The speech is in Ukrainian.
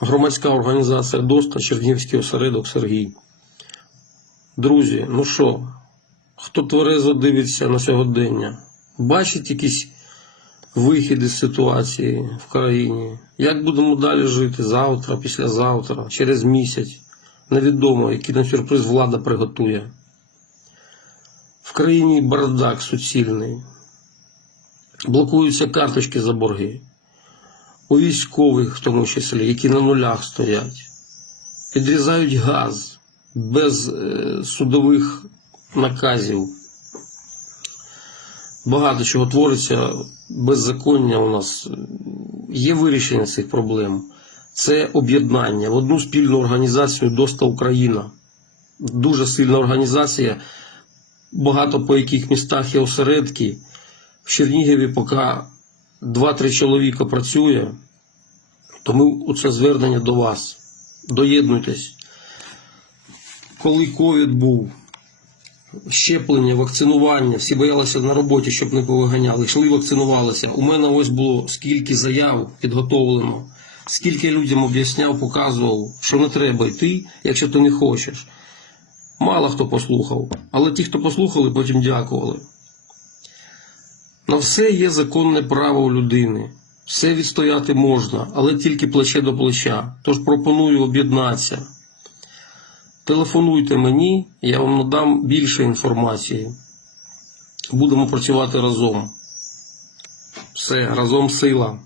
Громадська організація ДОСТА, Чернігівський осередок Сергій. Друзі, ну що, хто тверезо дивиться на сьогодення, бачить якісь вихід із ситуації в країні? Як будемо далі жити завтра, післязавтра, через місяць? Невідомо, який нам сюрприз влада приготує. В країні бардак суцільний. Блокуються карточки за борги. У військових, в тому числі, які на нулях стоять. Підрізають газ без е, судових наказів. Багато чого твориться, беззаконня у нас. Є вирішення цих проблем. Це об'єднання в одну спільну організацію ДОСТА Україна. Дуже сильна організація. Багато по яких містах є осередки. В Чернігові поки 2-3 чоловіка працює, тому оце звернення до вас. Доєднуйтесь. Коли ковід був, щеплення, вакцинування, всі боялися на роботі, щоб не повиганяли. Йшли вакцинувалися. У мене ось було скільки заяв підготовлено, скільки людям об'ясняв, показував, що не треба йти, якщо ти не хочеш. Мало хто послухав, але ті, хто послухали, потім дякували. На все є законне право у людини. Все відстояти можна, але тільки плече до плеча. Тож пропоную об'єднатися. Телефонуйте мені, я вам надам більше інформації. Будемо працювати разом. Все, разом сила.